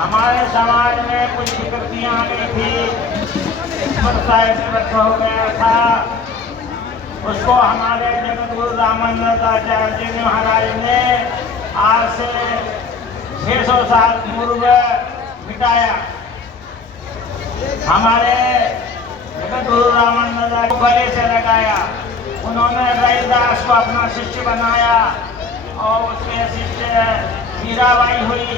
हमारे समाज में कुछ विकृतियां आ गई थी, हो गया था। उसको हमारे जगत गुरु रामानंदाचार्य जी महाराज ने आज से 600 साल पूर्व मिटाया। हमारे जगत गुरु रामानंदाचार्य को गले से लगाया। उन्होंने रविदास को अपना शिष्य बनाया और उसके शिष्य मीराबाई हुई,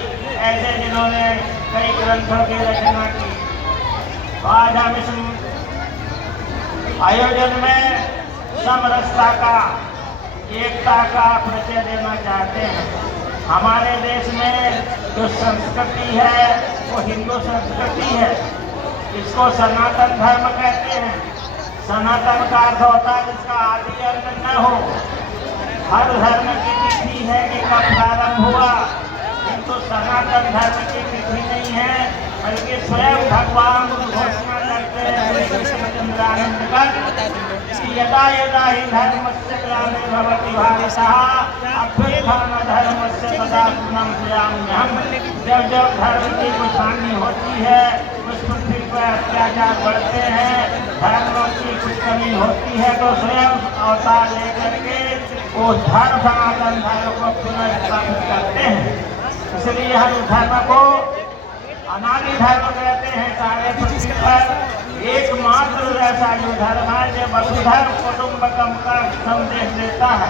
ऐसे जिन्होंने कई ग्रंथों की रचना की। आज हम इस आयोजन में समरसता का, एकता का परिचय देना चाहते हैं। हमारे देश में जो संस्कृति है वो हिंदू संस्कृति है। इसको सनातन धर्म कहते हैं। सनातन का अर्थ होता है जिसका आदि अंत न हो। हर धर्म की तिथि है कि कब प्रारंभ हुआ, किंतु सनातन धर्म की तिथि नहीं है, बल्कि स्वयं भगवान घोषणा करते हैं यदा यदा ही धर्मस्य ग्लानिर्भवति भारतः अभ्युत्थानधर्मस्य तदात्मनं सृजाम्यहम्। जब जब धर्म की कुछ हानि होती है, उस पृथ्वी पर अत्याचार बढ़ते हैं, धर्म की कुछ कमी होती है, तो स्वयं अवतार लेकर के वो धर्म सनातन धर्म को पुनर्स्थापित करते हैं। इसलिए हम धर्म को अनादि धर्म कहते हैं। सारे पृथ्वी पर एकमात्र ऐसा जो धर्म है जो वसुधैव कुटुंबकम का संदेश देता है।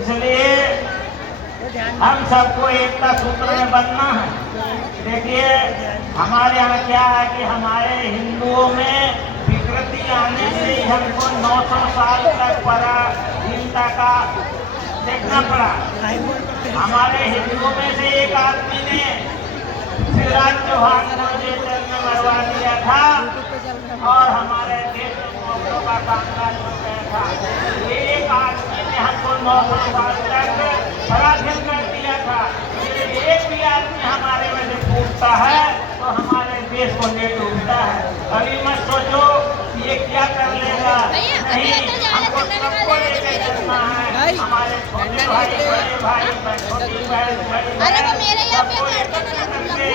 इसलिए हम सबको एकता सूत्र में बनना है। देखिए हमारे यहाँ क्या है कि हमारे हिंदुओं में विकृति आने से ही हमको 900 साल तक पराधीनता का देखना पड़ा। हमारे हिंदुओं में से एक आदमी ने शिवराज चौहान को जेल में मरवा दिया था और हमारे देश में का कामकाज हो गया था। एक आदमी ने हमको 900 साल तक पराधीन कर दिया था। एक भी आदमी हमारे में से पूछता है तो हमारे देश को ले डूबता है। अभी मत सोचो ये क्या कर लेगा, नहीं, हमको सबको लेकर चलना है। हमारे छोटे भाई, बड़े भाई, छोटी बहन, बड़ी बहन, सबको लेकर करके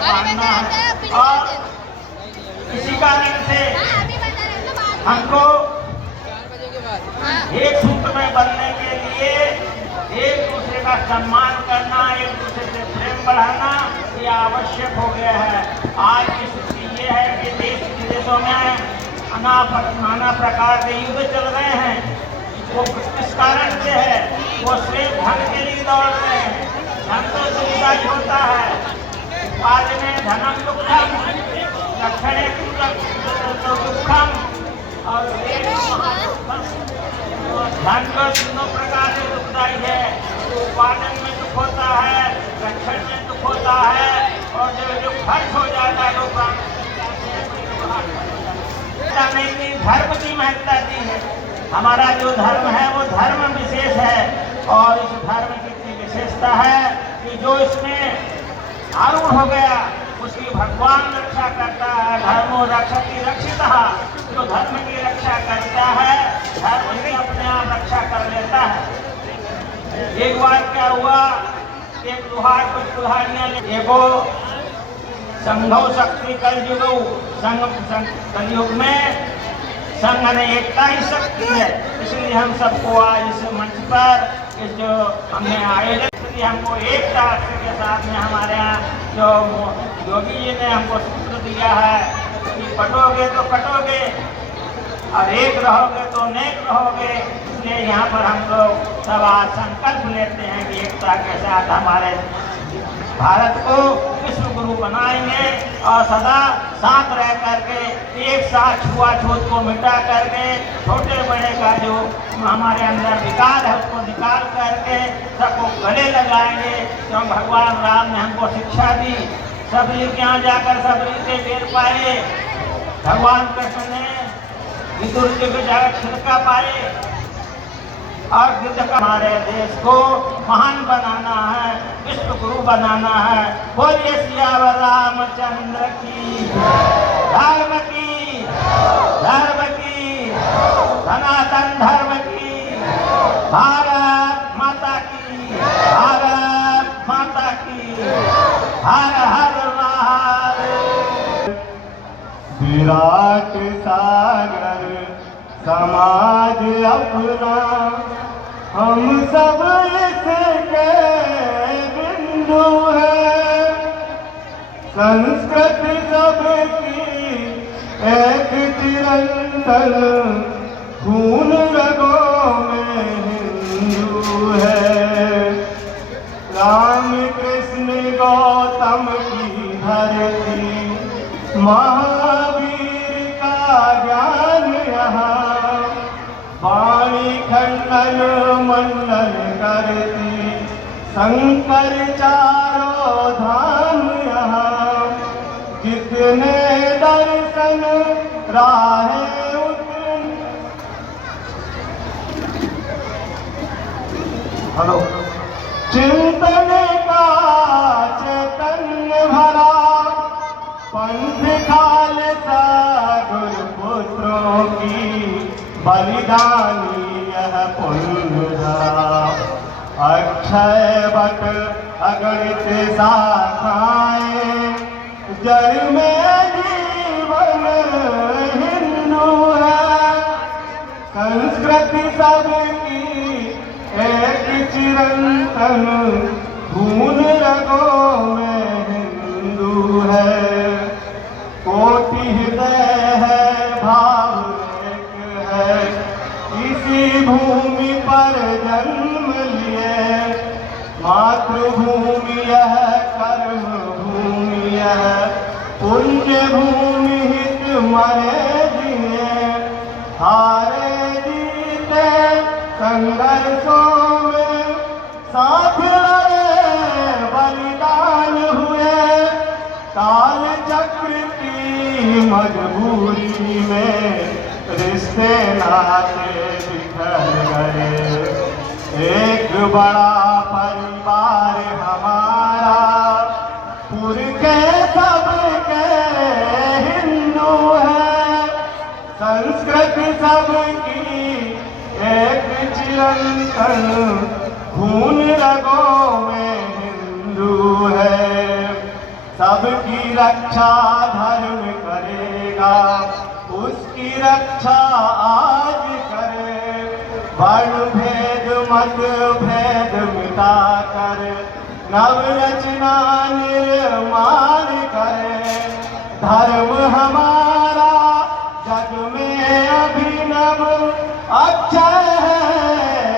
बांधना है। और इसी कारण से हमको एक सूत्र में बनने के लिए एक दूसरे का सम्मान करना, एक दूसरे से प्रेम बढ़ाना ये आवश्यक हो गया है। आज की स्थिति ये है कि देश विदेशों में नाना प्रकार के युद्ध चल रहे हैं। वो किस कारण से है? वो सिर्फ धन के लिए दौड़ रहे हैं। धन तो सुविधा ही होता है। बाद में धनम दुखम, रक्षणे दुखम और धन को तीनों प्रकार से दुखदायी है। उत्पादन में दुख होता है, रक्षण में दुख होता है और जो खर्च हो जाता है लोग नहीं धर्म की महत्ता दी है। हमारा जो धर्म है वो धर्म विशेष है और इस धर्म की इतनी विशेषता है कि जो इसमें आरूढ़ हो गया उसकी भगवान रक्षा करता है। धर्मो रक्षति रक्षितः, जो धर्म की रक्षा करता है धर्म भी अपने आप रक्षा कर लेता है। एक बार क्या हुआ, एक लोहार कुछ कुल्हाड़ियां देखो, संघो शक्ति कलयुग में संघ ने एकता ही शक्ति है। इसलिए हम सबको आज इस मंच पर इस जो हमने आयोजन, इसलिए हमको एकता के साथ में हमारे यहाँ जो योगी जी ने हमको सूत्र दिया है कि पटोगे तो कटोगे और एक रहोगे तो नेक रहोगे। इसलिए यहाँ पर हम लोग सब आज संकल्प लेते हैं कि एकता के साथ हमारे भारत को विश्व गुरु बनाएंगे और सदा साथ रह करके एक साथ छुआछूत को मिटा करके छोटे बड़े का जो हमारे अंदर विकार है उसको निकाल करके सबको गले लगाएंगे। क्यों भगवान राम ने हमको शिक्षा दी, सबरी के यहाँ जाकर सबरी से बेर पाए। भगवान कृष्ण ने विदुर के जाकर छिड़का पाए और हमारे देश को महान बनाना है, विश्व गुरु बनाना है। बोलिए सियावर रामचंद्र की, धर्म की, सनातन धर्म की, भारत माता की, भारत माता की। की। हर हर महादेव। विराट सागर समाज अपना, हम सब इसके बिंदु है। संस्कृति सबकी एक चिरंतन, खून रगों में हिंदू है। राम कृष्ण गौतम की धरती, महावीर का ज्ञान यहाँ। वाणी खंडन मंडन करती, शंकर चारों धाम यहाँ। जितने दर्शन राहें उतने। हेलो। चिंतन का चैतन्य भरा, पंथ खालसा गुरुपुत्रों की, बलिदानी यह पुण्य धरा। अक्षय वट अगणित शाखाएं, जड़ में जीवन हिंदू है। संस्कृति सबकी एक चिरंतन, खून रगों में हिंदू है। कोटि हृदय है, भाव एक है, इसी भूमि पर जन्म लिए। मातृभूमि यह, कर्म भूमि यह, पुण्य भूमि हित मरे जिए। हारे जीते संघर्षों में, साथ लड़े बलिदान हुए। काल चक्र की मजबूरी में, रिश्ते नाते बिखर गए। एक बड़ा परिवार हमारा, पुरखे सबके हिंदू है। संस्कृति सबकी एक चिरंतन, खून रगों में हिंदू है। सबकी रक्षा धर्म करेगा, उसकी रक्षा आज करे। वर्ण भेद मत भेद मिटाकर, नव रचना निर्माण करे। धर्म हमारा जग में अभिनव, अक्षय है,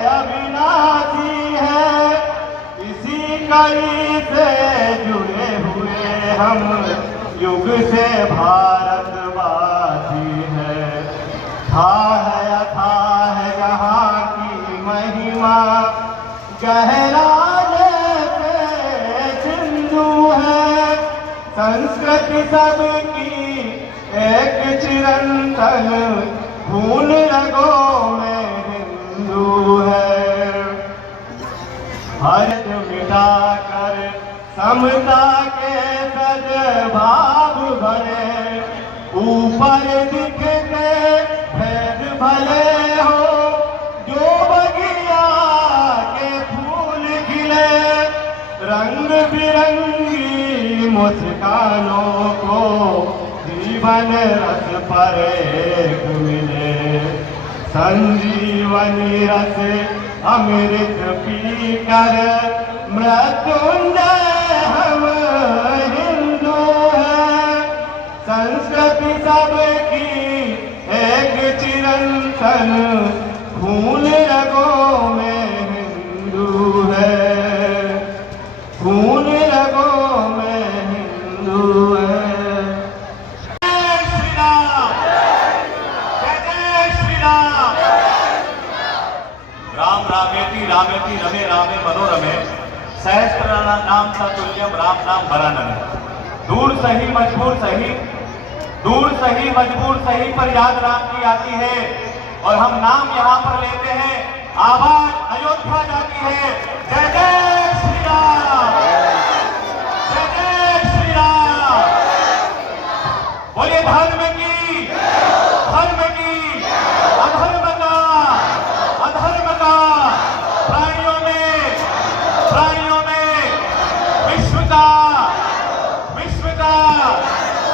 अविनाशी है। इसी कड़ी से जुड़े हुए हम, युग से भारतवासी है। अथाह यहाँ की महिमा, गहरा जैसे सिंधु है। संस्कृति सबकी एक चिरंतन, खून रगों में हिंदू है। भारत मिटाकर समता के सद्भाव बने। ऊपर दिखते भेद भले हो, जो बगिया के फूल खिले। रंग बिरंगी मुस्कानों को, जीवन रस पर एक मिले। संजीवनी रस अमृत पीकर, मृत्युंजय हम हिंदू है। संस्कृति सबकी एक चिरंतन, खून रगों में हिंदू है। खून रगों में हिंदू है। जय श्री राम, जय जय श्री राम। राम रामेति रामेति रमे रामे मनोरमे, सहस्त्र नाम ततुल्यम राम नाम वरानने। दूर सही मजबूर सही, दूर सही मजबूर सही पर याद राम की आती है। और हम नाम यहाँ पर लेते हैं, आवाज अयोध्या जाती है। जय जय श्री राम, जय जय श्री राम। बोलिए धर्म की, धर्म की, अधर्म का, अधर्म का। प्राणियों में का विश्व का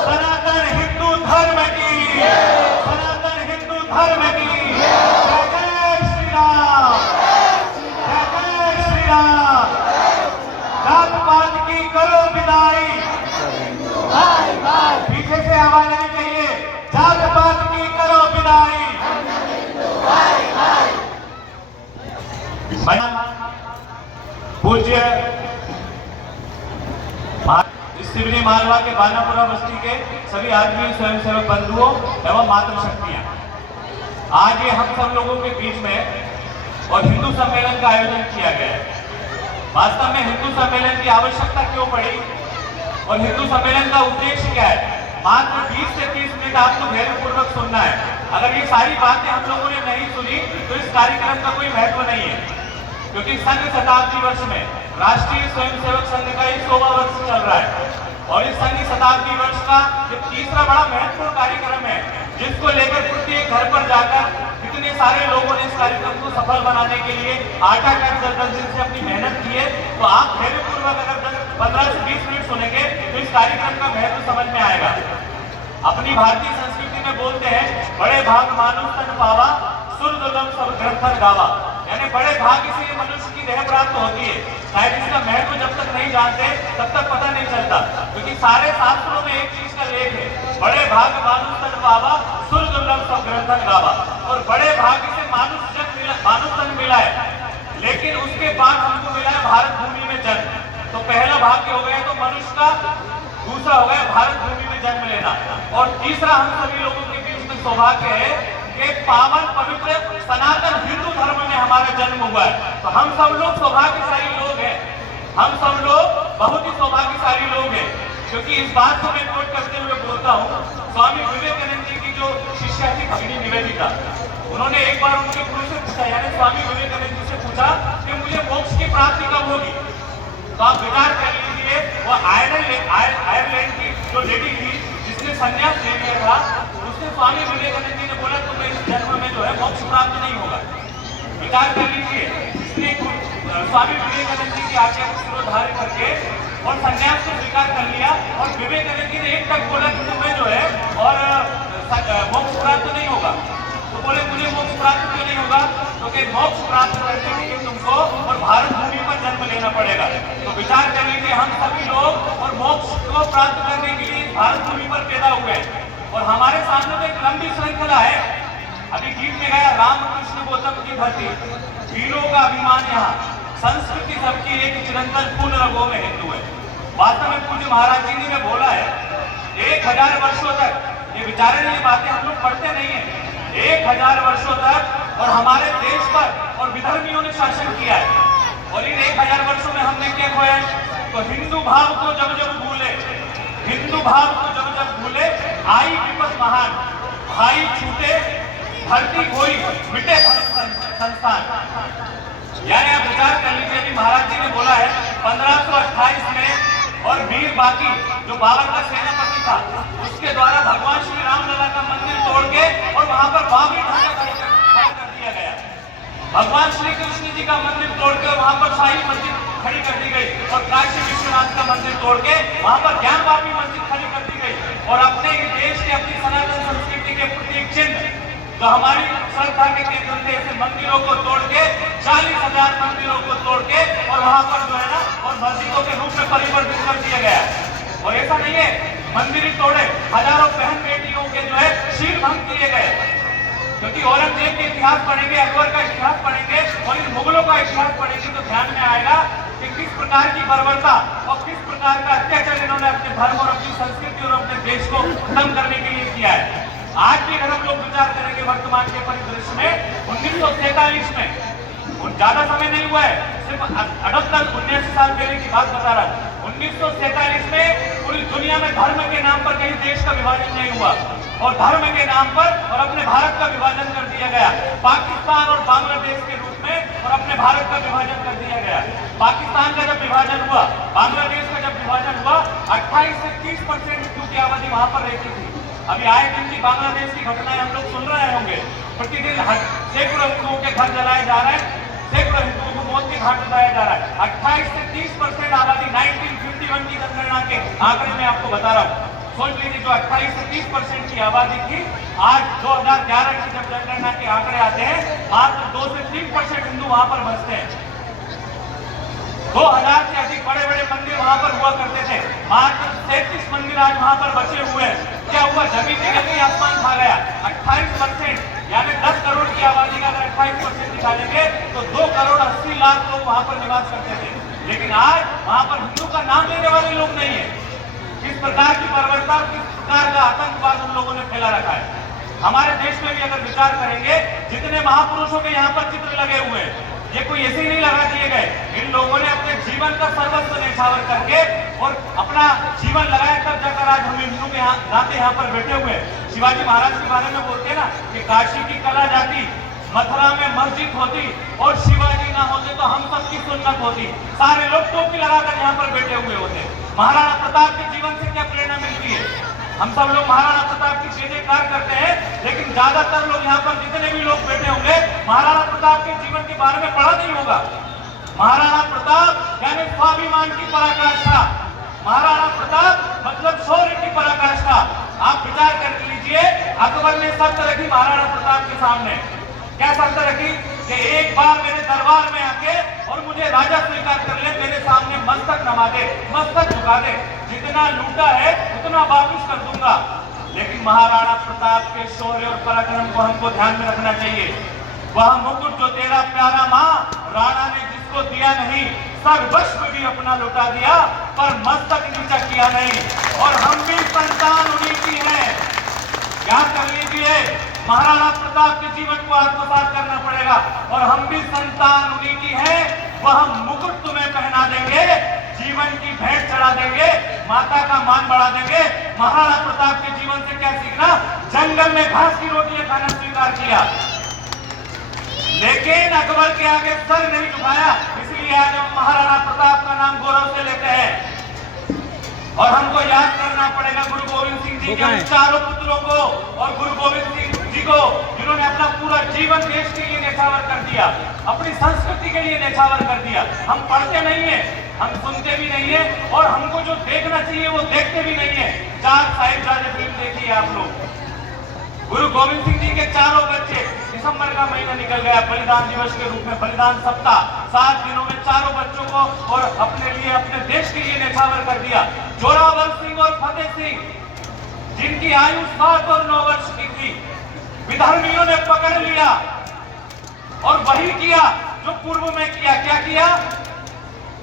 सनातन हिंदू धर्म की, सनातन हिंदू धर्म की जय जय श्री राम, जय जय श्री राम। जात पात की करो विदाई, पीछे से आवाज आनी चाहिए, जात पात की करो विदाई। पूज्य शिवनी मालवा के बानापुरा बस्ती के सभी आदमी स्वयंसेवक बंधुओं एवं मातृशक्तियां, आज ये हम सब लोगों के बीच में और हिंदू सम्मेलन का आयोजन किया गया है। वास्तव में हिंदू सम्मेलन की आवश्यकता क्यों पड़ी और हिंदू सम्मेलन का उद्देश्य क्या है, मात्र 20 से 30 मिनट आपको धैर्यपूर्वक सुनना है। अगर ये सारी बातें हम लोगों ने नहीं सुनी तो इस कार्यक्रम का कोई महत्व नहीं है, क्योंकि संघ शताब्दी वर्ष में राष्ट्रीय स्वयंसेवक संघ का 100वां वर्ष चल रहा है और इस संघ शताब्दी वर्ष का ये तीसरा बड़ा महत्वपूर्ण कार्यक्रम है, जिसको लेकर प्रत्येक घर पर जाकर इतने सारे लोगों ने इस कार्यक्रम को सफल बनाने के लिए 8-8 10 दिन से अपनी मेहनत की है। तो आप धैर्यपूर्वक अगर 15 से 20 मिनट सुनेंगे तो इस कार्यक्रम का महत्व समझ में आएगा। अपनी भारतीय संस्कृति में बोलते हैं, बड़े भाग मानुष तन पावा, सुर दुर्लभ सब ग्रंथन गावा, यानी बड़े भाग्य से मनुष्य की देह प्राप्त होती है। शायद इसका महत्व जब तक नहीं जानते तब तक पता नहीं चलता, क्योंकि सारे शास्त्रों में एक चीज का लेख है, बड़े भाग्य मानुष तन पावा, सुर दुर्लभ सब ग्रंथन गावा। और बड़े भाग्य से मानुष तन मिला है, लेकिन उसके बाद हमको मिला है भारत भूमि में जन्म। तो पहला भाग्य हो गया तो मनुष्य का, दूसरा हो गया भारत भूमि में जन्म लेना, और तीसरा हम सभी लोगों के बीच में सौभाग्य है कि पावन पवित्र सनातन हिंदू धर्म में हमारा जन्म हुआ है। तो हम सब लोग सौभाग्यशाली लोग हैं, हम सब लोग बहुत ही सौभाग्यशाली लोग हैं, क्योंकि इस बात को मैं नोट करते हुए बोलता हूँ, स्वामी विवेकानंद जी की जो शिष्या थी भगिनी निवेदिता, उन्होंने एक बार उनके गुरु से पूछा, यानी स्वामी विवेकानंद जी से पूछा कि मुझे मोक्ष की प्राप्ति कब होगी। तो आप विचार कर लीजिए, वो आयरलैंड की जो लेडी थी जिसने संन्यास ले लिया था, उसने स्वामी विवेकानंद जी ने बोला तुम्हें इस जन्म में जो है मोक्ष प्राप्त नहीं होगा। विचार कर लीजिए, इसने स्वामी विवेकानंद जी की आज्ञा को शिरोधार्य करके और संन्यास को स्वीकार कर लिया, और विवेकानंद जी ने एक तक बोला कि तुम्हें जो है और मोक्ष प्राप्त नहीं होगा। तो बोले मुझे मोक्ष प्राप्त क्यों नहीं होगा, क्योंकि मोक्ष प्राप्त करने के लिए तुमको और भारत भूमि पर जन्म लेना पड़ेगा। तो विचार कर लीजिए, हम सभी लोग और मोक्ष को प्राप्त करने के लिए भारत भूमि पर पैदा हुए हैं, और हमारे सामने तो एक लंबी श्रृंखला है। अभी गीत में गया राम कृष्ण गौतम की धरती, वीरों का अभिमान यहाँ, संस्कृति सबकी एक चिरंतन पूर्ण रगों में हिंदू है। वास्तव में पूज्य महाराज जी ने बोला है 1000 वर्षों तक, ये विचारण ये बातें हम लोग पढ़ते नहीं है, 1000 वर्षों तक और हमारे देश पर और विधर्मियों ने शासन किया है। और इन 1000 वर्षों में हमने क्या खोया है, तो हिंदू भाव को जब जब भूले, हिंदू भाव को जब जब भूले, आई विपद महान, भाई छूटे धरती खोई, मिटे संस्थान। यानी आप विचार कर लीजिए, अभी महाराज जी ने बोला है 1528 में, और वीर बाकी जो बाबर का सेनापति था, उसके द्वारा भगवान श्री रामलला का मंदिर तोड़ के और वहां पर बाबरी ढांचा खड़ा कर दिया गया। भगवान श्री कृष्ण जी का मंदिर तोड़कर वहां पर शाही मस्जिद खड़ी कर दी गई, और काशी विश्वनाथ का मंदिर तोड़ के वहां पर ज्ञानवापी मस्जिद खड़ी कर दी गई। और अपने देश के, अपनी सनातन संस्कृति के प्रतीक चिन्ह जो हमारी श्रद्धा के केंद्र थे, ऐसे मंदिरों को तोड़ के 40,000 मंदिरों को तोड़ के और वहां पर जो है ना और मस्जिदों के रूप में परिवर्तित कर दिया गया। और ऐसा नहीं है मंदिर ही तोड़े, हजारों बहन बेटियों के जो है शील भंग किए गए, क्योंकि औरंगजेब के इतिहास पढ़ेंगे, अकबर का इतिहास पढ़ेंगे और इन मुगलों का इतिहास पढ़ेंगे तो ध्यान में आएगा कि किस प्रकार की बर्बरता और किस प्रकार का अत्याचार इन्होंने अपने धर्म और अपनी संस्कृति और अपने देश को खत्म करने के लिए किया है। आज भी अगर हम लोग विचार करेंगे वर्तमान के परिदृश्य में, 1947 में, ज्यादा समय नहीं हुआ है, सिर्फ 78-79 साल पहले की बात बता रहा हूं। 1947 में पूरी दुनिया में धर्म के नाम पर कहीं देश का विभाजन नहीं हुआ, और धर्म के नाम पर और अपने भारत का विभाजन कर दिया गया, पाकिस्तान और बांग्लादेश के रूप में, और अपने भारत का विभाजन कर दिया गया। पाकिस्तान का जब विभाजन हुआ, बांग्लादेश का जब विभाजन हुआ, 28 से 30% हिंदू की आबादी वहां पर रहती थी। अभी आए दिन की बांग्लादेश की घटनाएं हम लोग सुन रहे होंगे, प्रतिदिन सैकड़ों हिंदुओं के घर जलाए जा रहे हैं, सैकड़ों हिंदुओं को मौत के घाट उतारा जा रहा है। 28 से 30% आबादी 1950 जीवन की जनगणना के आंकड़े मैं आपको बता रहा हूँ। सोच लीजिए, जो 28 से 30% की आबादी थी, आज 2011 की जब जनगणना के आंकड़े आते हैं, मात्र 2 से 3% हिंदू वहां पर बसते हैं। 2000 से अधिक बड़े बड़े मंदिर वहां पर हुआ करते थे, मात्र 33 मंदिर आज वहां पर बचे हुए हैं। क्या हुआ? जमीन निकल गई, आसमान खा गया। 28%, यानी 10 करोड़ की आबादी का अगर 28% निकालेंगे तो 2 करोड़ 80 लाख लोग वहां पर निवास करते थे। लेकिन आज वहां पर हिंदू का नाम लेने वाले लोग नहीं है। किस प्रकार की बर्बरता, किस प्रकार का आतंकवाद उन लोगों ने फैला रखा है। हमारे देश में भी अगर विचार करेंगे, जितने महापुरुषों के यहाँ पर चित्र लगे हुए हैं, ये कोई ऐसे ही नहीं लगा दिए गए। इन लोगों ने अपने जीवन का सर्वस्व न्यौछावर करके और अपना जीवन लगाया, तब जाकर आज हम हिंदू के नाते यहाँ पर बैठे हुए हैं। शिवाजी महाराज के बारे में बोलते हैं ना कि काशी की कला जाती, मथुरा में मस्जिद होती और शिवाजी ना होते तो हम सबकी सुन्नत होती। सारे लोग टोपी लगाकर यहाँ पर बैठे हुए होते। महाराणा प्रताप के जीवन से क्या प्रेरणा मिलती है? हम सब लोग महाराणा प्रताप की जय जयकार करते हैं, लेकिन ज्यादातर लोग यहाँ पर जितने भी लोग बैठे होंगे, महाराणा प्रताप के जीवन के बारे में पढ़ा नहीं होगा। महाराणा प्रताप यानी स्वाभिमान की पराकाष्ठा, महाराणा प्रताप मतलब शौर्य की पराकाष्ठा। आप विचार कर लीजिए, अकबर ने शर्त रखी महाराणा प्रताप के सामने। क्या शर्त रखी? कि एक बार मेरे दरबार में आके और मुझे राजा स्वीकार कर ले, मेरे सामने मस्तक नवा दे, मस्तक झुका दे, जितना लूटा है उतना वापस कर दूंगा। लेकिन महाराणा प्रताप के शौर्य और पराक्रम को हमको ध्यान में रखना चाहिए। वह मुकुट जो तेरा प्यारा माँ राणा ने जिसको दिया नहीं, सर्वस्व भी अपना लुटा दिया, पर मस्तक नीचा किया नहीं। और हम भी संतान उन्हीं की हैं। याद कर लीजिए, महाराणा प्रताप के जीवन को आत्मसात करना पड़ेगा। और हम भी संतान उन्हीं की हैं। वह मुकुट तुम्हें पहना देंगे, जीवन की भेंट चढ़ा देंगे, माता का मान बढ़ा देंगे। महाराणा प्रताप के जीवन से क्या सीखना? जंगल में घास की रोटियां खाना स्वीकार किया, लेकिन अकबर के आगे सर नहीं झुकाया। इसलिए आज हम महाराणा प्रताप का नाम गौरव से लेते हैं। और हमको याद करना पड़ेगा गुरु गोविंद सिंह जी के उन चारों पुत्रों को और गुरु गोविंद सिंह जी को, जिन्होंने अपना पूरा जीवन देश के लिए न्यौछावर कर दिया, अपनी संस्कृति के लिए न्यौछावर कर दिया। हम पढ़ते नहीं है, हम सुनते भी नहीं है, और हमको जो देखना चाहिए वो देखते भी नहीं है। 4 साहिबजादे फिल्म देखिए आप लोग। गुरु गोविंद सिंह जी के चारों बच्चे, दिसंबर का महीना निकल गया, बलिदान दिवस के रूप में बलिदान सप्ताह, 7 दिनों में चारों बच्चों को और अपने लिए, अपने देश के लिए न्यौछावर कर दिया। जोरावर सिंह और फतेह सिंह, जिनकी आयु 7 और 9 वर्ष की थी, विधर्मियों ने पकड़ लिया और वही किया जो पूर्व में किया। क्या किया?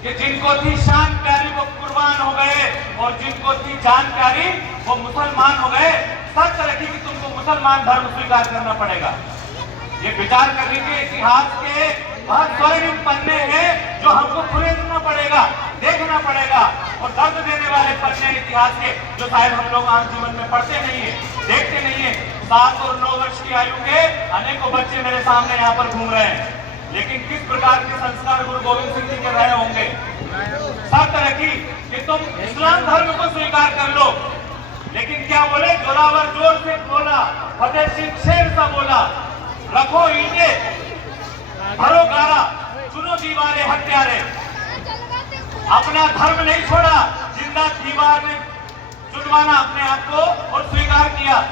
कि जिनको थी शान प्यारी वो कुर्बान हो गए, और जिनको थी जान प्यारी वो मुसलमान हो गए। शर्त रखी कि तुमको मुसलमान धर्म स्वीकार करना पड़ेगा। ये विचार कर लीजिए, इतिहास के बहुत स्वर्णिम पन्ने हैं जो हमको खरीदना पड़ेगा, देखना पड़ेगा। और दर्द देने वाले पन्ने इतिहास के, जो शायद हम लोग आम जीवन में पढ़ते नहीं है, देखते नहीं है। 7 और 9 वर्ष की आयु के अनेकों बच्चे मेरे सामने यहाँ पर घूम रहे हैं, लेकिन किस प्रकार के संस्कार गुरु गोविंद सिंह जी के रहे होंगे। शर्त रखी कि तुम इस्लाम धर्म को स्वीकार कर लो, लेकिन क्या बोले? जोरावर जोर से बोला, फतेह सिंह शेर सा बोला, रखो ईंटे, भरो गारा, चुनो दीवारे हत्यारे। अपना धर्म नहीं छोड़ा, जिंदा दीवार में चुनवाना अपने आप को और स्वीकार किया।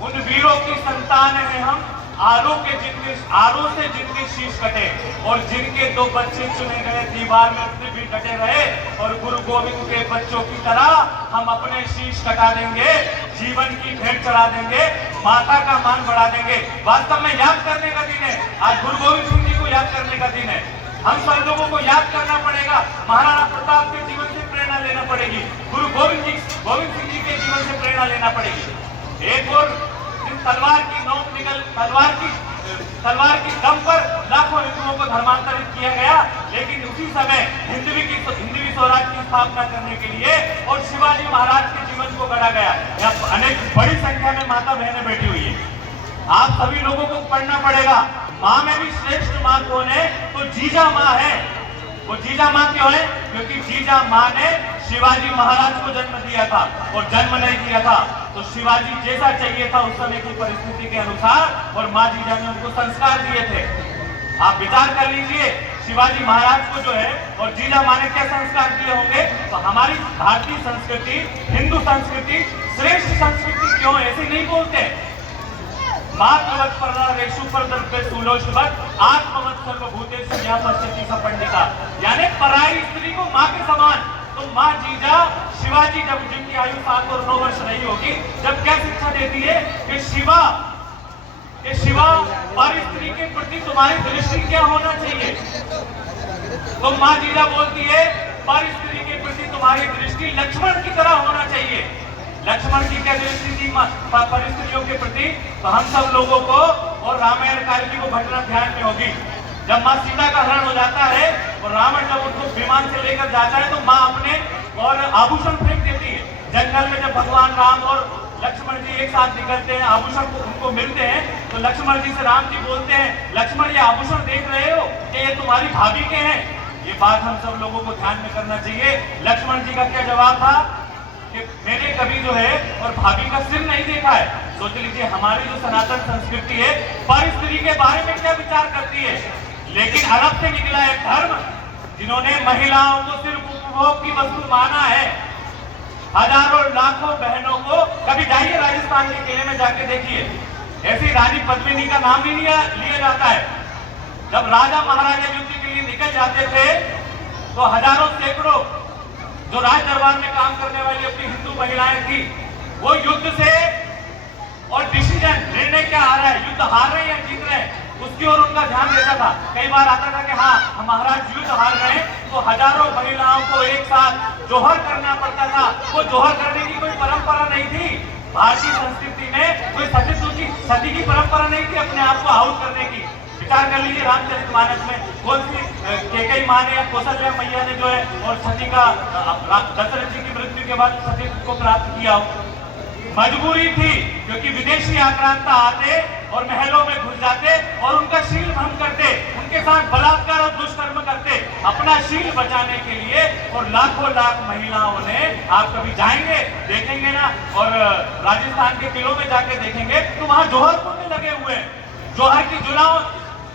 उन वीरों की संतान हैं हम, आरों से जिनके शीश कटे, और जिनके 2 बच्चे चुने गए दीवार में उससे भी कटे रहे। और गुरु गोविंद के बच्चों की तरह हम अपने शीश कटा देंगे, जीवन की भेंट चढ़ा देंगे, माता का मान बढ़ा देंगे। वास्तव में याद करने का दिन है आज, गुरु गोविंद सिंह जी को याद करने का दिन है। हम सब लोगों को याद करना पड़ेगा, महाराणा प्रताप के जीवन से प्रेरणा लेना पड़ेगी, गुरु गोविंद सिंह जी के जीवन से प्रेरणा लेना पड़ेगी। एक और तलवार की नोक निकल, तलवार की दम पर लाखों हिंदुओं को धर्मांतरित किया गया, लेकिन उसी समय हिंदवी स्वराज की स्थापना करने के लिए और शिवाजी महाराज के जीवन को गढ़ा गया। यहाँ अनेक बड़ी संख्या में माता बहनें बैठी हुई है, आप सभी लोगों को पढ़ना पड़ेगा। माँ में भी श्रेष्ठ माँ कौन है? तो जीजा माँ है। वो जीजा माँ क्यों है? क्योंकि जीजा माँ ने शिवाजी महाराज को जन्म दिया था, और जन्म नहीं दिया था तो शिवाजी जैसा चाहिए था उस समय की परिस्थिति के अनुसार, और माँ जीजा ने उनको संस्कार दिए थे। आप विचार कर लीजिए, शिवाजी महाराज को जो है और जीजा माँ ने क्या संस्कार दिए होंगे, तो हमारी भारतीय संस्कृति, हिंदू संस्कृति श्रेष्ठ संस्कृति क्यों, ऐसे नहीं बोलते। मातृवत परनारेषु परदर्पे सुलोचवत आत्मवत सर्वभूतेषु या पश्यति स पंडिता, यानी पराई स्त्री को माँ के समान। तो माँ जीजा शिवाजी जब जिनकी आयु 7 और 9 वर्ष रही होगी, जब क्या शिक्षा देती है कि शिवा पर स्त्री के प्रति तुम्हारी दृष्टि क्या होना चाहिए। तो माँ जीजा बोलती है पर स्त्री के प्रति तुम्हारी दृष्टि लक्ष्मण की तरह होना चाहिए। लक्ष्मण की क्या दृष्टि थी पर स्त्रियों के प्रति, तो हम सब लोगों को और रामायण काल की को घटना ध्यान में होगी। जब माँ सीता का हरण हो जाता है और रावण जब उनको विमान से लेकर जाता है, तो माँ अपने और आभूषण फेंक देती है। जंगल में जब भगवान राम और लक्ष्मण जी एक साथ निकलते हैं, आभूषण को उनको मिलते हैं, तो लक्ष्मण जी से राम जी बोलते हैं, लक्ष्मण ये आभूषण देख रहे हो कि ये तुम्हारी भाभी के हैं। ये बात हम सब लोगों को ध्यान में करना चाहिए। लक्ष्मण जी का क्या जवाब था कि मैंने कभी जो है और भाभी का सिर नहीं देखा है। सोच लीजिए हमारी जो सनातन संस्कृति है पर स्त्री के बारे में क्या विचार करती है। लेकिन अरब से निकला एक धर्म जिन्होंने महिलाओं को सिर्फ उपभोग की वस्तु माना है। हजारों लाखों बहनों को, कभी जाइए राजस्थान के किले में जाके देखिए, ऐसी रानी पद्मिनी का नाम भी लिया जाता है। जब राजा महाराजा युद्ध के लिए निकल जाते थे, तो हजारों सैकड़ों जो राज दरबार में काम करने वाली अपनी हिंदू महिलाएं थी, वो युद्ध से और डिसीजन निर्णय क्या आ रहा है, युद्ध हार रहे हैं या जीत रहे हैं, उसकी ओर उनका ध्यान रहता था। कई बार आता था कि हाँ हम महाराज युद्ध हार गए, तो हजारों महिलाओं को एक साथ जोहर करना पड़ता था। वो जोहर करने की कोई परंपरा नहीं थी भारतीय संस्कृति में, कोई सती की परंपरा नहीं थी अपने आप को आहुत करने की। विचार कर लीजिए रामचरितमानस में कौन सी कैकेयी माँ ने या कौशल्या मैया ने जो है और सती का दशरथ जी की मृत्यु के बाद सती को प्राप्त किया हो। मजबूरी थी, क्योंकि विदेशी आक्रांता आते और महलों में घुस जाते और उनका शील भंग करते, उनके साथ बलात्कार और दुष्कर्म करते अपना शील बचाने के लिए। और लाखों लाख महिलाओं ने, आप कभी जाएंगे देखेंगे ना, और राजस्थान के किलों में जाके देखेंगे तो वहां जोहर कुंड लगे हुए हैं, जोहर की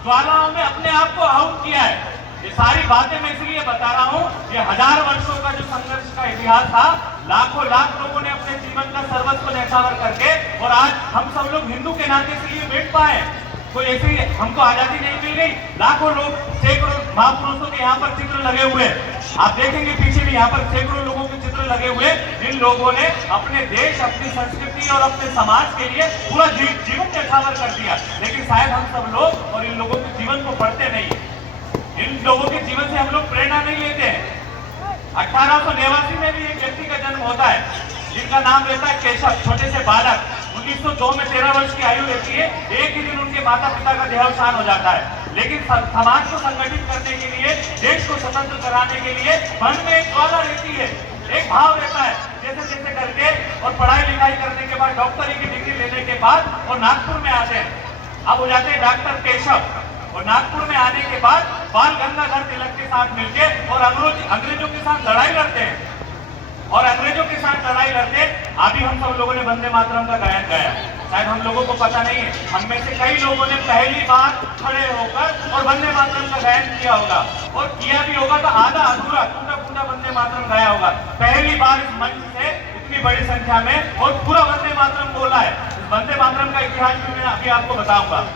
ज्वालाओं में अपने आप को आहुत किया है। ये सारी बातें मैं इसलिए बता रहा हूँ, ये 1000 वर्षों का जो संघर्ष का इतिहास था, लाखों लाख लोगों ने अपने जीवन का सर्वस्व न्यौछावर करके, और आज हम सब लोग हिंदू के नाते इसलिए बैठ पाए। कोई ऐसी हमको आजादी नहीं मिल गई। लाखों लोग, सैकड़ों महापुरुषों के यहाँ पर चित्र लगे हुए, आप देखेंगे पीछे भी यहाँ पर सैकड़ों लोगों के चित्र लगे हुए। इन लोगों ने अपने देश, अपनी संस्कृति और अपने समाज के लिए पूरा जीवन न्यौछावर कर दिया। लेकिन शायद हम सब लोग और इन लोगों के जीवन को पढ़ते नहीं, इन लोगों के जीवन से हम लोग प्रेरणा नहीं लेते हैं। 1889 में भी एक व्यक्ति का जन्म होता है जिनका नाम रहता है केशव, छोटे से बालक। 1902 में 13 वर्ष की आयु रहती है। एक ही दिन उनके माता पिता का देहावसान हो जाता है। लेकिन समाज को संगठित करने के लिए, देश को स्वतंत्र कराने के लिए मन में एक ज्वाला रहती है, एक भाव रहता है। जैसे जैसे करके और पढ़ाई लिखाई करने के बाद, डॉक्टरी की डिग्री लेने के बाद और नागपुर में आते हैं। अब हो जाते हैं डॉक्टर केशव। और नागपुर में आने के बाद बाल गंगाधर तिलक के साथ मिलकर और अंग्रेजों के साथ लड़ाई लड़ते हैं। और अंग्रेजों के साथ लड़ाई लड़ते अभी हम सब लोगों ने वंदे मातरम का गायन गाया। शायद हम लोगों को पता नहीं है, हम में से कई लोगों ने पहली बार खड़े होकर और वंदे मातरम का गायन किया होगा, और किया भी होगा तो आधा अधूरा टूटा फूटा वंदे मातरम गाया होगा। पहली बार इस मंच से इतनी बड़ी संख्या में और पूरा वंदे मातरम बोला है। वंदे मातरम का इतिहास भी मैं अभी आपको बताऊंगा।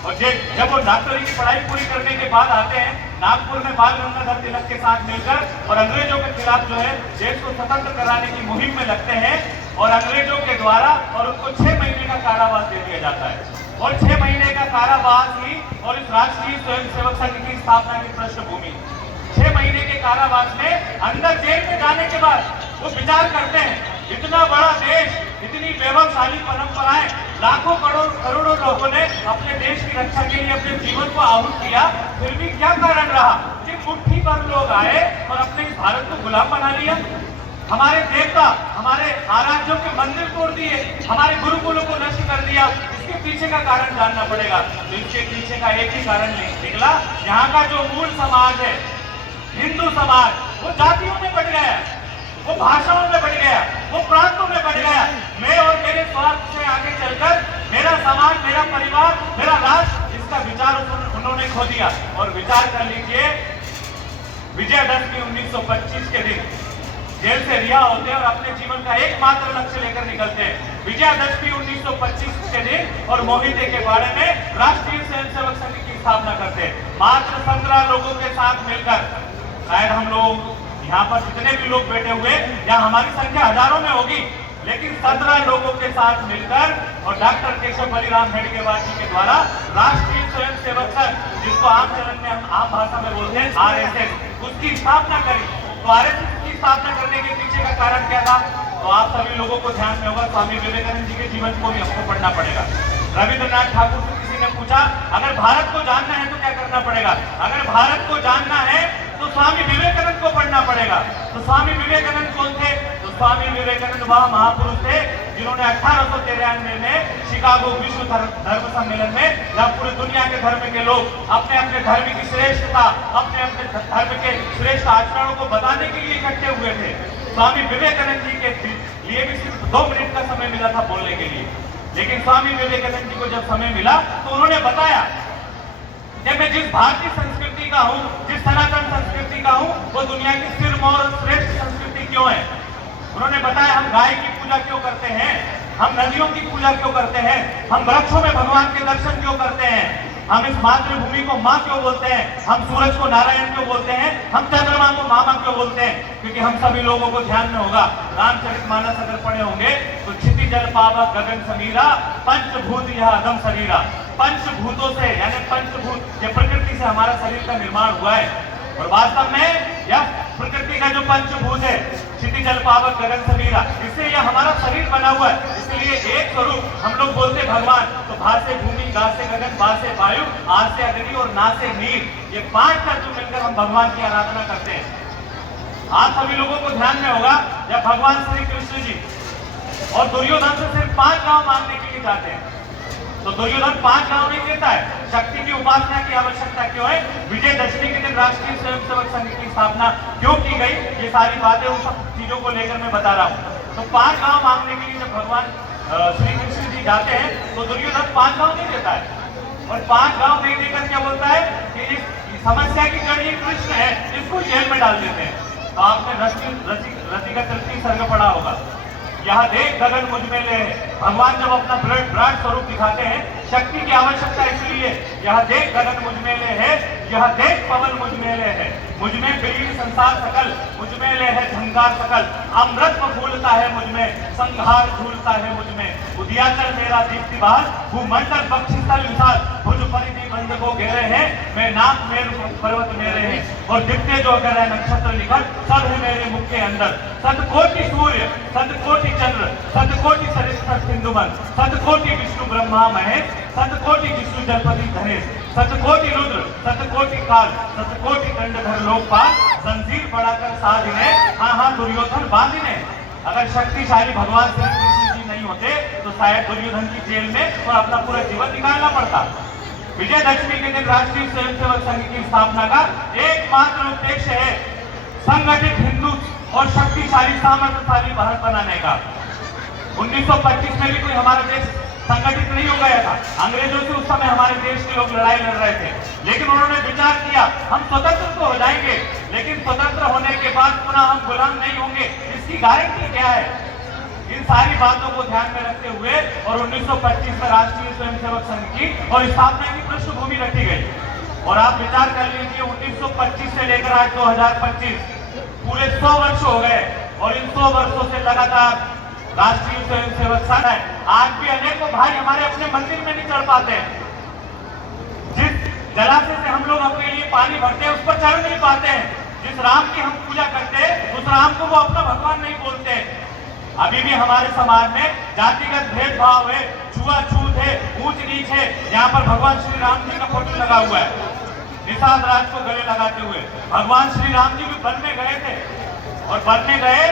और जब वो डॉक्टरी की पढ़ाई पूरी करने के बाद आते हैं नागपुर में बाल गंगाधर तिलक के साथ मिलकर और अंग्रेजों के खिलाफ जो है देश को स्वतंत्र कराने की मुहिम में लगते हैं। और अंग्रेजों के द्वारा और उनको 6 महीने का कारावास दे दिया जाता है। और 6 महीने का कारावास ही और इस राष्ट्रीय स्वयंसेवक संघ की स्थापना की पृष्ठभूमि। 6 महीने के कारावास में अंदर जेल में जाने के बाद वो विचार करते हैं, इतना बड़ा देश, इतनी वैभवशाली परंपराएं, लाखों करोड़ों लोगों ने अपने देश की रक्षा के लिए अपने जीवन को आहुत किया, फिर भी क्या कारण रहा कि मुट्ठी भर लोग आए और अपने इस भारत को गुलाम बना लिया। हमारे देवता, हमारे आराध्यों के मंदिर तोड़ दिए, हमारे गुरुकुलों को नष्ट कर दिया। इसके पीछे का कारण जानना पड़ेगा। तो इसके पीछे का एक ही कारण निकला, यहाँ का जो मूल समाज है हिंदू समाज, वो जातियों में बट गया, वो भाषाओं में बढ़ गया, वो प्रांतों में बढ़ गया। मैं और मेरे स्वार्थ से आगे चलकर मेरा समाज, मेरा परिवार, मेरा राष्ट्र, इसका विचार उन्होंने खो दिया। और विचार कर लीजिए, विजयदशमी 1925 के दिन जेल से रिहा होते हैं और अपने जीवन का एकमात्र लक्ष्य लेकर निकलते हैं। विजयदशमी 1925 के दिन और मोहिते के बारे में राष्ट्रीय स्वयंसेवक संघ की स्थापना करते हैं। मात्र 15 लोगों के साथ मिलकर, शायद हम लोग यहाँ पर जितने भी लोग बैठे हुए, यहाँ हमारी संख्या हजारों में होगी, लेकिन 17 लोगों के साथ मिलकर और डॉक्टर केशव बलिराम हेडगेवार जी के द्वारा राष्ट्रीय स्वयंसेवक संघ, जिसको आम चलन में हम आम भाषा में बोलते हैं RSS, उसकी स्थापना करी। तो RSS की स्थापना करने के पीछे का कारण क्या था? तो आप सभी लोगों को ध्यान में होगा, स्वामी विवेकानंद जी के जीवन को भी हमको पढ़ना पड़ेगा। रविंद्रनाथ ठाकुर से किसी ने पूछा, अगर भारत को जानना है तो क्या करना पड़ेगा? अगर भारत को जानना है तो स्वामी विवेकानंद को पढ़ना पड़ेगा। तो स्वामी विवेकानंद कौन थे? तो स्वामी विवेकानंद वह महापुरुष थे जिन्होंने 1893 में शिकागो विश्व धर्म सम्मेलन में, जहां पूरी दुनिया के धर्म के लोग अपने अपने धर्म की श्रेष्ठता, अपने अपने धर्म के श्रेष्ठ आचरणों को बताने के लिए इकट्ठे हुए थे। स्वामी विवेकानंद जी के लिए भी सिर्फ 2 मिनट का समय मिला था बोलने के लिए, लेकिन स्वामी विवेकानंद जी को जब समय मिला तो उन्होंने बताया कि मैं जिस भारतीय संस्कृति का हूँ, जिस सनातन संस्कृति का हूँ, वो दुनिया की सिरमौर श्रेष्ठ संस्कृति क्यों है। उन्होंने बताया, हम गाय की पूजा क्यों करते हैं, हम नदियों की पूजा क्यों करते हैं, हम वृक्षों में भगवान के दर्शन क्यों करते हैं, हम इस मातृभूमि को माँ क्यों बोलते हैं, हम सूरज को नारायण क्यों बोलते हैं, हम चंद्रमा को मामा क्यों बोलते हैं। क्योंकि हम सभी लोगों को ध्यान में होगा, रामचरितमानस अगर पढ़े होंगे तो क्षिति जल पावक गगन समीरा, पंचभूत यह अगम शरीरा। पंचभूतों से, यानी पंचभूत, ये प्रकृति से हमारा शरीर का निर्माण हुआ है। और वास्तव में यह प्रकृति का जो पंचभूत है, क्षिति जल पावक गगन समीरा, इससे यह हमारा शरीर बना हुआ है। इसलिए एक स्वरूप हम लोग बोलते भगवान, तो भा से भूमि, गा से गगन, बा से वायु, आ से अग्नि और ना से नीर, ये 5 तत्व मिलकर हम भगवान की आराधना करते हैं। आप सभी लोगों को ध्यान में होगा, जब भगवान श्री कृष्ण जी और दुर्योधन से सिर्फ 5 गांव मांगने के लिए जाते हैं, तो दुर्योधन 5 गांव नहीं देता है। शक्ति की उपासना की आवश्यकता क्यों है? विजयदशमी के दिन राष्ट्रीय स्वयंसेवक संघ की स्थापना क्यों की गई? ये सारी बातें, उन सब चीजों को लेकर मैं बता रहा हूँ। तो 5 गांव मांगने के लिए जब भगवान श्री कृष्ण जी जाते हैं तो दुर्योधन 5 गांव नहीं देता है, और 5 गांव नहीं देकर क्या बोलता है कि इस समस्या की जड़ ये कृष्ण है, इसको जेल में डाल देते हैं। तो आपने रति का 33 सर्ग पढ़ा होगा, यह देख गगन मुझ में ले। भगवान जब अपना विराट स्वरूप दिखाते हैं, शक्ति की आवश्यकता इसलिए, यह देख गगन मुझ में ले है, यह देख पवन मुझ में ले है, मुझ में विलीन संसार सकल, मुझ में ले है झंकार सकल, अमृत फूलता है मुझ में, संहार झूलता है मुझ में, उदियाचल मेरा दीप्तिभास, भूमंडल बक्षस्थल विशाल, भुज परिधि बंध को घेरे हैं, मैं नाक मेरु पर्वत मेरे हैं, और दिव्य जो अगर है नक्षत्र निकट, सब है मेरे मुख के अंदर। सतकोटि सूर्य, सतकोटि चंद्र, सतकोटि सरस्वती सिंधुमन, सतकोटि विष्णु ब्रह्मा महेश, सतकोटि विष्णु जलपति धनेश, सतकोटि रुद्र, सतकोटि काल, सतकोटि दंडधर लोकपाल, जंजीर बढ़ाकर साधिने, हाँ दुर्योधन बांधिने। अगर शक्तिशाली भगवान श्री कृष्ण जी नहीं होते तो शायद दुर्योधन की जेल में और अपना पूरा जीवन निकालना पड़ता। विजयदशमी के दिन राष्ट्रीय स्वयंसेवक संघ की स्थापना का एकमात्र उद्देश्य है संगठित हिंदू और शक्तिशाली सामर्थ्यशाली भारत बनाने का। 1925 में भी कोई हमारा देश संगठित नहीं हो गया था, अंग्रेजों से उस समय हमारे देश के लोग लड़ाई लड़ रहे थे, लेकिन उन्होंने विचार किया हम स्वतंत्र तो हो जाएंगे, लेकिन स्वतंत्र होने के बाद पुनः हम गुलाम नहीं होंगे, इसकी गारंटी क्या है? इन सारी बातों को ध्यान में रखते हुए और 1925 में राष्ट्रीय स्वयंसेवक संघ की और स्थापना की पृष्ठभूमि रखी गई। और आप विचार कर लीजिए, 1925 से लेकर आज 2025 पूरे 100 वर्ष हो गए, और इन 100 वर्षों से लगातार राष्ट्रीय स्वयंसेवक संघ है। आज भी अनेकों भाई हमारे अपने मंदिर में नहीं चढ़ पाते हैं, जिस जलाशय से हम लोग अपने लिए पानी भरते हैं उस पर चढ़ नहीं पाते हैं, जिस राम की हम पूजा करते हैं उस राम को वो अपना भगवान नहीं बोलते। अभी भी हमारे समाज में जातिगत भेदभाव है, छुआछूत है, ऊंच नीच है। यहाँ पर भगवान श्री राम जी का फोटो लगा हुआ है, निषाद राज को गले लगाते हुए। भगवान श्री राम जी भी वन में गए थे, और वन में गए,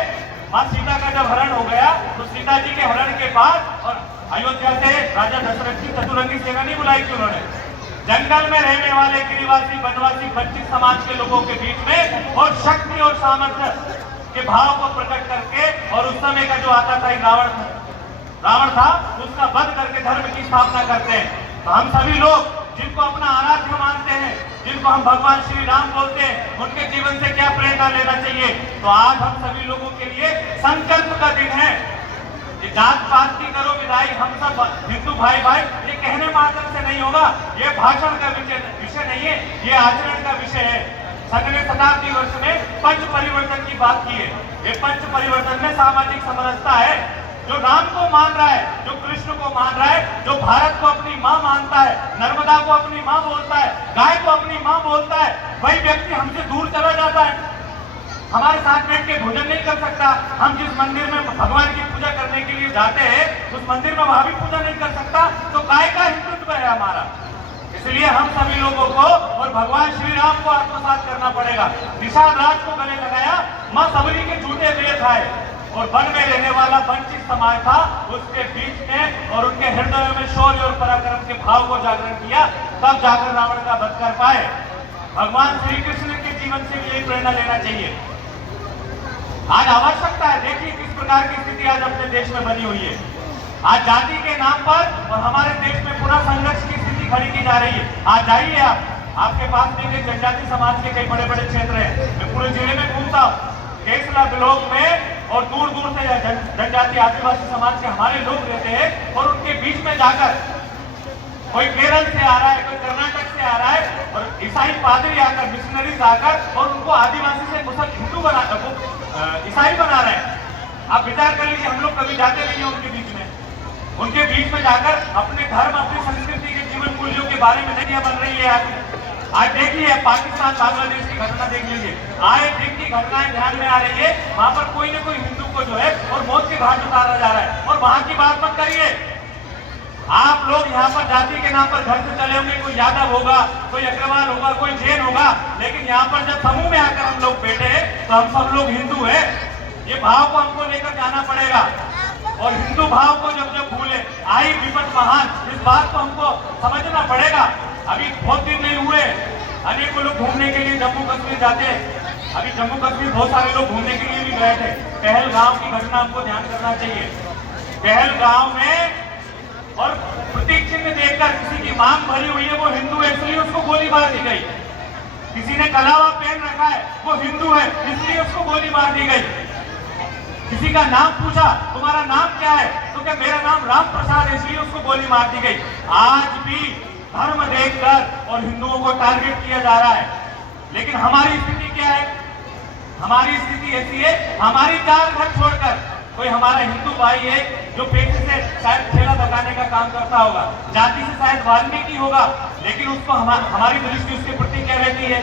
माँ सीता का जब हरण हो गया तो सीता जी के हरण के बाद और अयोध्या से राजा दशरथ की चतुरंगी सेना नहीं बुलाई थी उन्होंने। जंगल में रहने वाले गिरिवासी, वनवासी, वंचित समाज के लोगों के बीच में और शक्ति और सामर्थ्य के भाव को प्रकट करके, और उस समय का जो आता था रावण था, उसका वध करके धर्म की स्थापना करते हैं। तो हम सभी लोग जिनको अपना आराध्य मानते हैं, जिनको हम भगवान श्री राम बोलते हैं, उनके जीवन से क्या प्रेरणा लेना चाहिए। तो आज हम सभी लोगों के लिए संकल्प का दिन है। ये जात पात की करो विदाई, हम सब हिंदू भाई भाई, ये कहने मात्र से नहीं होगा, ये भाषण का विषय नहीं है, ये आचरण का विषय है। संघ ने शताब्दी वर्ष में पंच परिवर्तन की बात की है। ये पंच परिवर्तन में सामाजिक समरसता है। जो राम को मान रहा है, जो कृष्ण को मान रहा है, जो भारत को अपनी माँ मानता है, नर्मदा को अपनी माँ बोलता है, गाय को अपनी माँ बोलता है, वही व्यक्ति हमसे दूर चला जाता है, हमारे साथ बैठ के भोजन नहीं कर सकता। हम जिस मंदिर में भगवान की पूजा करने के लिए जाते हैं, उस मंदिर में वहां भी पूजा नहीं कर सकता, तो काय का हिंदुत्व है हमारा। इसलिए हम सभी लोगों को और भगवान श्री राम को आत्मसात करना पड़ेगा। निषाद राज को गले लगाया, माँ सबरी के झूठे बेर खाए, और वन में रहने वाला वंचित समाज था, उसके बीच में और उनके हृदय में शौर्य और पराक्रम के भाव को जागरण किया, तब जाकर रावण का वध कर पाए। भगवान श्री कृष्ण के जीवन से भी यही प्रेरणा लेना चाहिए। आज आवश्यकता है, देखिए किस प्रकार की स्थिति आज अपने देश में बनी हुई है। आज जाति के नाम पर और हमारे देश में पुनः संघर्ष की स्थिति खड़ी की जा रही है। आज जाइए आपके पास देखिए जनजाति समाज के कई बड़े बड़े क्षेत्र हैं। मैं पूरे जिले में घूमता हूँ, केसला ब्लॉक में, और दूर दूर से जनजाति आदिवासी समाज के हमारे लोग रहते हैं, और उनके बीच में जाकर कोई केरल से आ रहा है, कोई कर्नाटक से आ रहा है, और ईसाई पादरी आकर, मिशनरीज आकर, और उनको आदिवासी से मुसलमान हिंदू बना, ईसाई बना रहे हैं। आप विचार कर लीजिए, हम लोग कभी जाते नहीं है उनके बीच में, उनके बीच में जाकर अपने धर्म, अपनी संस्कृति के जीवन मूल्यों के बारे में नहीं बन रही है। आज देखिए पाकिस्तान बांग्लादेश की घटना देख लीजिए, आए दिन की घटनाएं ध्यान में आ रही है, वहां पर कोई न कोई हिंदू को जो है और मौत के घाट उतारा जा रहा है। और वहां की बात मत करिए, आप लोग यहाँ पर जाति के नाम पर घर से चले होंगे, कोई यादव होगा, कोई अग्रवाल होगा, कोई जैन होगा, लेकिन यहाँ पर जब समूह में आकर हम लोग बैठे हैं तो हम सब लोग हिंदू हैं। ये भाव को हमको लेकर जाना पड़ेगा, और हिंदू भाव को जब जब भूले आई विपद महान, इस बात को हमको समझना पड़ेगा। अभी बहुत दिन नहीं हुए, अनेकों लोग घूमने के लिए जम्मू कश्मीर जाते हैं। अभी जम्मू कश्मीर बहुत सारे लोग घूमने के लिए भी गए थे। पहलगाम की घटना हमको ध्यान करना चाहिए। पहलगाम में और प्रतीक चिन्ह देखकर किसी की मांग भरी हुई है, वो हिंदू है इसलिए उसको गोली मार दी गई। किसी ने कलावा पहन रखा है, वो हिंदू है इसलिए उसको गोली मार दी गई। किसी का नाम पूछा, तुम्हारा नाम क्या है, तो क्या मेरा नाम राम प्रसाद है, इसलिए उसको गोली मार दी गई। आज भी धर्म देखकर और हिंदुओं को टारगेट किया जा रहा है। लेकिन हमारी स्थिति क्या है? हमारी स्थिति ऐसी है, हमारी चार घर छोड़कर कोई हमारा हिंदू भाई है जो पेशे से शायद ठेला लगाने का काम करता होगा, जाति से शायद वाल्मीकि होगा, लेकिन उसको हमारी दृष्टि उसके प्रति क्या रहती है?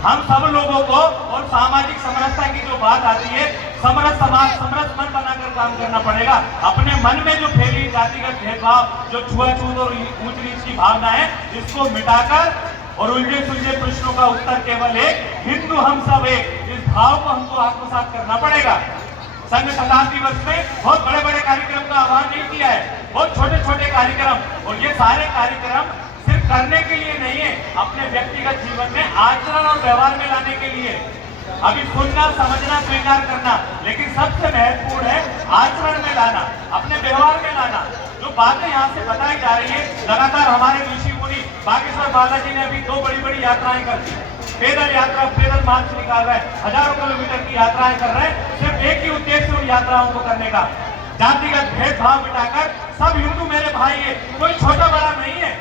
हम सब लोगों को और सामाजिक समरसता की जो बात आती है, समरस समाज, समरस मन बनाकर काम करना पड़ेगा। अपने मन में जो फैली जातिगत भेदभाव, जो छुआछूत और ऊंच नीच की भावना है, इसको मिटाकर और उलझे सुलझे प्रश्नों का उत्तर केवल एक, हिंदू हम सब एक, इस भाव को हमको आत्मसात करना पड़ेगा। संघ शताब्दी वर्ष में बहुत बड़े बड़े कार्यक्रम का आह्वान नहीं किया है, बहुत छोटे छोटे कार्यक्रम, और ये सारे कार्यक्रम सिर्फ करने के लिए नहीं है, अपने व्यक्तिगत जीवन में आचरण और व्यवहार में लाने के लिए। अभी सुनना, समझना, स्वीकार करना, लेकिन सबसे महत्वपूर्ण है आचरण में लाना, अपने व्यवहार में लाना। जो बातें यहाँ से बताई जा रही है, लगातार हमारे ऋषि मुनि बागेश्वर बालाजी ने अभी 2 बड़ी बड़ी यात्राएं कर दी, पैदल यात्रा, पैदल मार्च निकाल रहे हैं, हजारों किलोमीटर की यात्राएं कर रहे हैं, सिर्फ एक ही उद्देश्य उन यात्राओं को करने का, जातिगत भेदभाव मिटाकर सब हिंदू मेरे भाई है, कोई छोटा बड़ा नहीं है,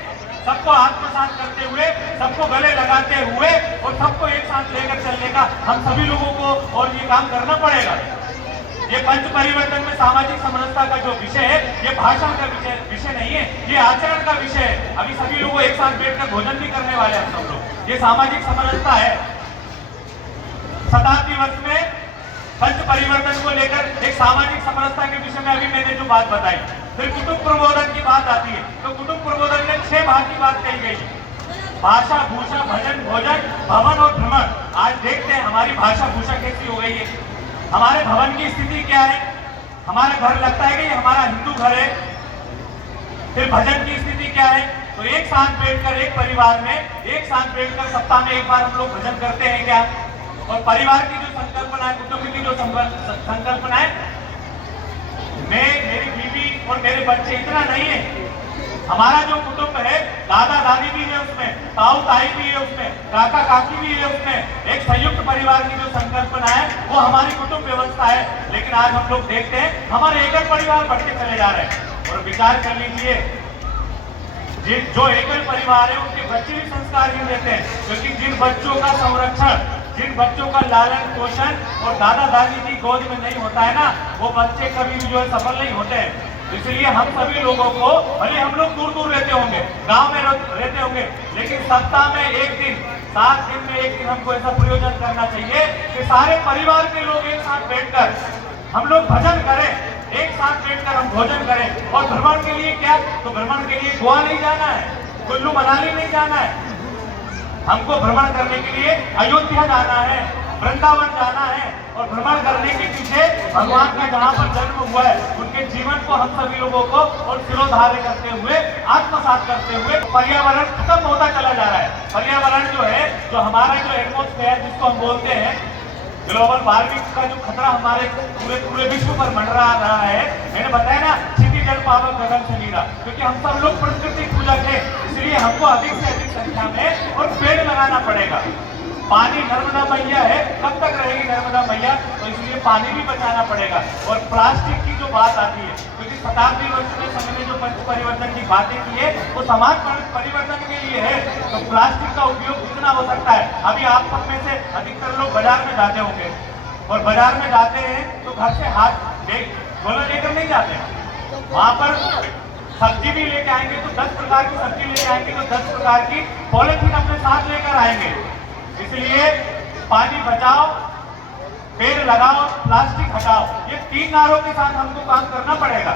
सबको आत्मसात करते हुए, सबको गले लगाते हुए और सबको एक साथ लेकर चलने का हम सभी लोगों को और ये काम करना पड़ेगा। ये पंच परिवर्तन में सामाजिक समरसता का जो विषय है, ये भाषण का विषय नहीं है, ये आचरण का विषय है। अभी सभी लोग एक साथ बैठकर भोजन भी करने वाले हैं सब लोग, ये सामाजिक समरसता है। शताब्दी वर्ष में पंच परिवर्तन को लेकर एक सामाजिक समरसता के विषय में अभी मैंने जो बात बताई, फिर कुटुंब प्रबोधन की बात आती है, तो कुटुंब प्रबोधन में 6 भाग की बात कही गई, भाषा, भूषा, भजन, भोजन, भवन और भ्रमण। आज देखते हैं हमारी भाषा भूषा कैसी हो गई है, हमारे भवन की स्थिति क्या है, हमारा घर लगता है कि हमारा हिंदू घर है। फिर भजन की स्थिति क्या है, तो एक साथ बैठकर एक परिवार में एक साथ बैठकर सप्ताह में एक बार हम लोग भजन करते हैं क्या? और परिवार की जो संकल्पना है, कुटुंब की जो संकल्पना है, मैं, मेरी बीवी और मेरे बच्चे, इतना नहीं है, हमारा जो कुटुंब है, दादा दादी भी है उसमें, ताऊ ताई भी है उसमें, काका काकी भी है उसमें। एक संयुक्त परिवार की जो संकल्पना है वो हमारी कुटुंब व्यवस्था है। लेकिन आज हम लोग देखते हैं हमारे एकल परिवार बढ़ते चले जा रहे हैं। और विचार कर लीजिए, जो एकल परिवार है उनके बच्चे भी संस्कारहीन रहते हैं, क्योंकि जिन बच्चों का संरक्षण, जिन बच्चों का लालन पोषण और दादा दादी की गोद में नहीं होता है ना, वो बच्चे कभी भी जो है सफल नहीं होते हैं। इसलिए हम सभी लोगों को, भले हम लोग दूर दूर रहते होंगे, गांव में रहते होंगे, लेकिन सप्ताह में एक दिन, 7 दिन में एक दिन हमको ऐसा प्रयोजन करना चाहिए कि सारे परिवार के लोग एक साथ बैठकर हम लोग भजन करें, एक साथ बैठकर हम भोजन करें। और भ्रमण के लिए क्या, तो भ्रमण के लिए गोवा नहीं जाना है, कुल्लू मनाली नहीं जाना है, हमको भ्रमण करने के लिए अयोध्या जाना है, वृंदावन जाना है। और भ्रमण करने के पीछे भगवान का जहाँ पर जन्म हुआ है उनके जीवन को हम सभी लोगों को और सिरोधार्य करते हुए, आत्मसात करते हुए, पर्यावरण खत्म होता चला जा रहा है। पर्यावरण जो है, जो हमारा जो एटमॉस्फेयर जिसको हम बोलते हैं, ग्लोबल वार्मिंग का जो खतरा हमारे पूरे विश्व पर मंडरा रहा है, मैंने बताया ना, क्षिति जल पावक गगन से नीला, क्योंकि हम सब लोग प्रकृति पूजक है। इसलिए हमको अधिक से अधिक संख्या में और पेड़ लगाना पड़ेगा। पानी नर्मदा मैया है, कब तक रहेगी नर्मदा मैया, तो इसलिए पानी भी बचाना पड़ेगा। और प्लास्टिक की जो बात आती है, क्योंकि शताब्दी वर्ष में संघ ने जो पंच परिवर्तन की बातें की है वो समाज परिवर्तन के लिए है, तो प्लास्टिक का उपयोग कितना हो सकता है। अभी आप सब में से अधिकतर लोग बाजार में जाते होंगे, और बाजार में जाते हैं तो घर से हाथ झोला लेकर नहीं जाते, वहां पर सब्जी भी लेके आएंगे तो 10 प्रकार की सब्जी लेके आएंगे, तो 10 प्रकार की पॉलिथीन अपने साथ लेकर आएंगे। इसलिए पानी बचाओ, पेड़ लगाओ, प्लास्टिक हटाओ, ये 3 नारों के साथ हमको काम करना पड़ेगा।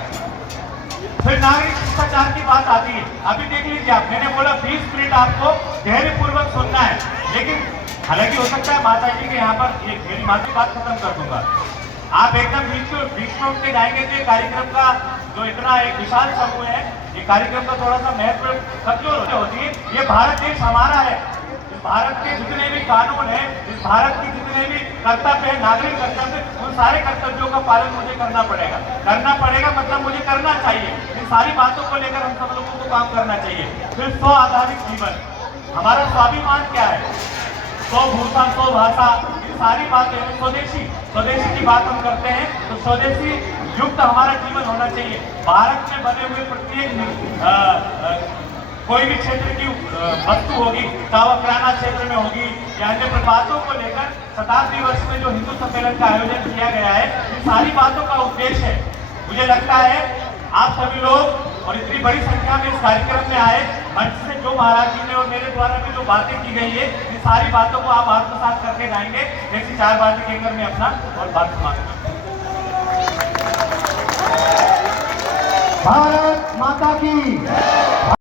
फिर नागरिक शिष्टाचार की बात आती है। अभी देख लीजिए आप, मैंने बोला 20 मिनट आपको धैर्य पूर्वक सुनना है, लेकिन हालांकि हो सकता है माता जी के यहाँ पर मेरी माता की बात खत्म कर दूंगा, आप एकदम बीच में उठ के जाएंगे तो कार्यक्रम का जो इतना एक विशाल समूह है, ये कार्यक्रम का थोड़ा सा महत्व कमजोर होती है। ये भारत देश हमारा है, इस भारत के जितने भी कानून है, इस भारत के जितने भी कर्तव्य है, नागरिक कर्तव्य, उन सारे कर्तव्यों का पालन मुझे करना पड़ेगा मतलब मुझे करना चाहिए। इन सारी बातों को लेकर हम सब लोगों को काम करना चाहिए। फिर स्व आधारित जीवन, हमारा स्वाभिमान क्या है, स्वभूषा स्वभाषा, ये सारी बातें, स्वदेशी की बात हम करते हैं, तो स्वदेशी युक्त हमारा जीवन होना चाहिए। भारत में बने हुए प्रत्येक कोई भी क्षेत्र की वस्तु होगी, चाहे वह किराना क्षेत्र में होगी या अन्य बातों को लेकर शताब्दी वर्ष में जो हिंदू सम्मेलन का आयोजन किया गया है, इन सारी बातों का उद्देश्य है। मुझे लगता है आप सभी लोग और इतनी बड़ी संख्या में इस कार्यक्रम में आए, मंच से जो महाराज जी ने और मेरे द्वारा भी जो बातें की गई है, इन सारी बातों को आप आत्मसात करके जाएंगे। ऐसी 4 बातें कहकर मैं अपना और बात समाप्त करता हूं। भारत माता की